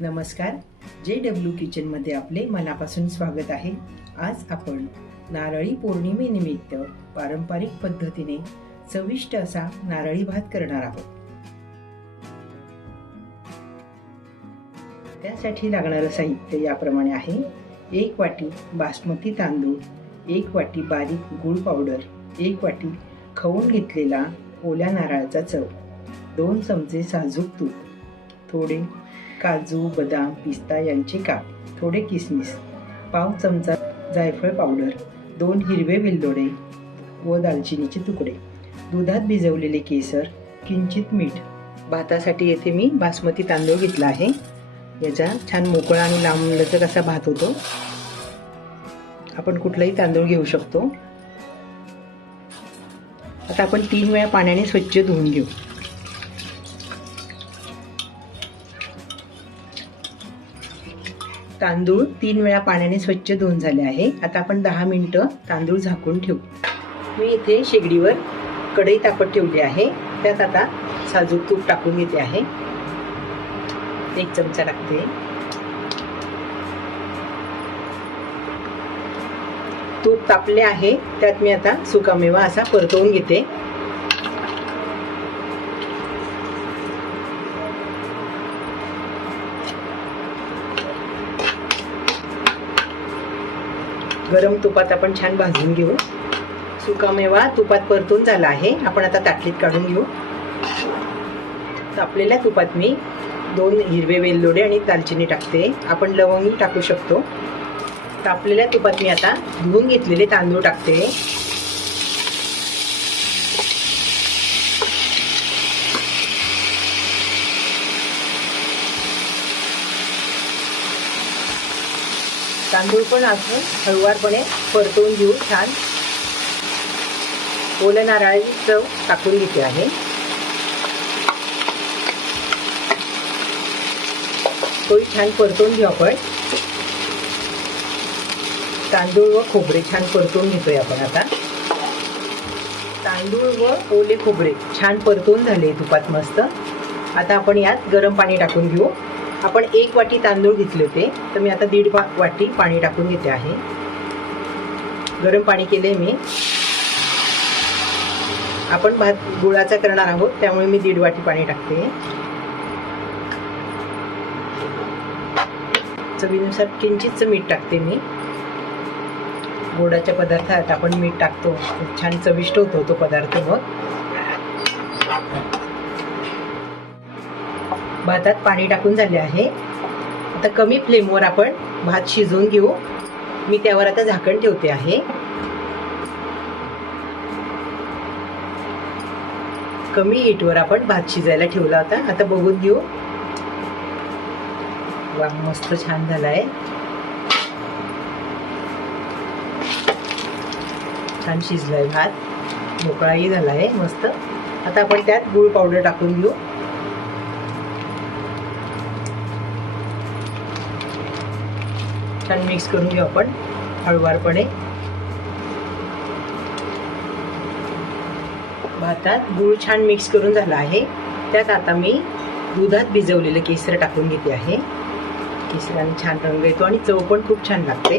नमस्कार. J W किचनमध्ये आपले मनापासून स्वागत आहे. आज आपण नारळी पौर्णिमेनिमित्त पारंपरिक पद्धतीने चविष्ट असा नारळी भात करणार आहोत. त्यासाठी लागणारं साहित्य याप्रमाणे आहे. एक वाटी बासमती तांदूळ एक वाटी बारीक गूळ पावडर एक वाटी खवून घेतलेला ओल्या नारळाचा चव दोन चमचे साजूक तूप थोडे काजू बदाम पिस्ता यांची काप थोडे किसमिस पाव चमचा जायफळ पावडर दोन हिरवे वेलदोडे व दालचिनीचे तुकडे. दुधात भिजवलेले केसर किंचित मीठ. भातासाठी येथे मी बासमती तांदूळ घेतला आहे. याचा छान मोकळा आणि लांबलचक असा भात होतो. आपण कुठलाही तांदूळ घेऊ शकतो. आता आपण तीन वेळा पाण्याने स्वच्छ धुवून घेऊ. तांदूळ तीन वेळा पाण्याने स्वच्छ धुवून झाले आहे. आता आपण दहा मिनटं तांदूळ झाकून ठेवू. मी इथे शेगडीवर कढई तापत ठेवली आहे. त्यात आता साजूक तूप टाकून घेते आहे. एक चमचा टाकते. तूप तापले आहे. त्यात मी आता सुकामेवा असा परतवून घेते. गरम तुपात आपण छान भाजून घेऊ. सुकामेवा तुपात परतून झाला आहे. आपण आता ताटलीत काढून घेऊ. तापलेल्या तुपात मी दोन हिरवे वेलदोडे आणि दालचिनी टाकते. आपण लवंगी टाकू शकतो. तापलेल्या तुपात मी आता धुवून घेतलेले तांदूळ टाकते. तांदूळ पण आपण हळुवारपणे परतवून घेऊ छान. ओलं नारळाची चव टाकून घेते आहे. पोळी छान परतवून घेऊ आपण. तांदूळ व खोबरे छान परतवून घेतोय आपण आता. तांदूळ व ओले खोबरे छान परतवून झाले तुपात मस्त. आता आपण यात गरम पाणी टाकून घेऊ. आपण एक वाटी तांदूळ घेतले होते. तर मी आता दीड वाटी पाणी टाकून घेते आहे. गरम पाणी केले मी. आपण भात गुळाचा करणार आहोत त्यामुळे मी दीड वाटी पाणी टाकते. चवीनुसार किंचितच मीठ टाकते मी. गोडाच्या पदार्थात आपण मीठ टाकतो. छान चविष्ट होतो तो पदार्थ मग. भातात पाणी टाकून झाले आहे. आता कमी फ्लेमवर आपण भात शिजवून घेऊ. मी त्यावर आता झाकण ठेवते आहे. कमी हीटवर आपण भात शिजायला ठेवला होता. आता बघून घेऊ. वा मस्त छान झालाय. छान शिजलाय भात. मोकळाही झालाय मस्त. आता आपण त्यात गुळ पावडर टाकून घेऊ. छान मिक्स करून घेऊ आपण हळुवारपणे. भातात गूळ छान मिक्स करून झाला आहे. त्यात आता मी दुधात भिजवलेलं केसर टाकून घेते आहे. केसराने छान रंग येतो आणि चव पण खूप छान लागते.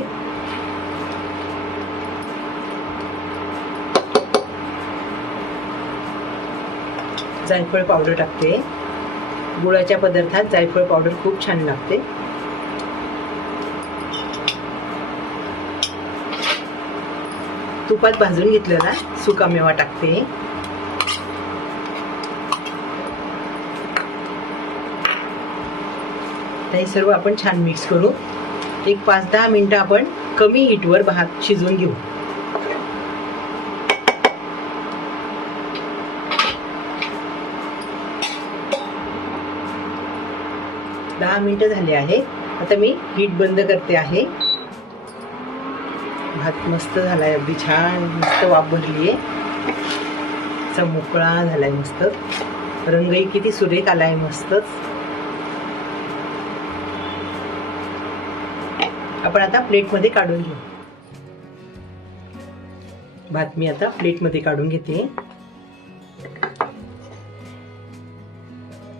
जायफळ पावडर टाकते. गुळाच्या पदार्थात जायफळ पावडर खूप छान लागते. तुपात भाजून घेतलेला सुकामेवा टाकते. हे सर्व आपण छान मिक्स करू. एक पाच दहा मिनटं आपण कमी हीटवर भात शिजवून घेऊ. दहा मिनिटं झाले आहे. आता मी हीट बंद करते आहे. भात मस्त झालाय. अगदी छान मस्त वापरली आहे चा मोकळा झालाय मस्त. रंगही किती सुरेख आलाय मस्तच. आपण आता प्लेटमध्ये काढून घेऊ. भात मी आता प्लेटमध्ये काढून घेते.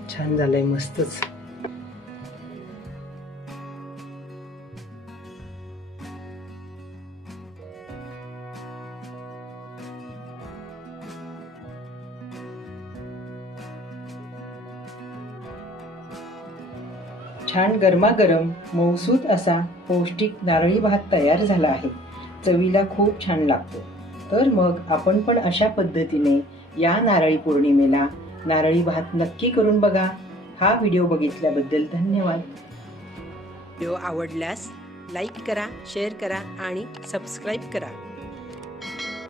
छान झालंय मस्तच. छान गरमागरम मौसूद असा पौष्टिक नारळी भात तयार झाला आहे. चवीला खूप छान लागतो. तर मग आपण पण अशा पद्धतीने या नारळी पौर्णिमेला नारळी भात नक्की करून बघा. हा व्हिडिओ बघितल्याबद्दल धन्यवाद. व्हिडिओ आवडल्यास लाईक करा शेअर करा आणि सबस्क्राईब करा.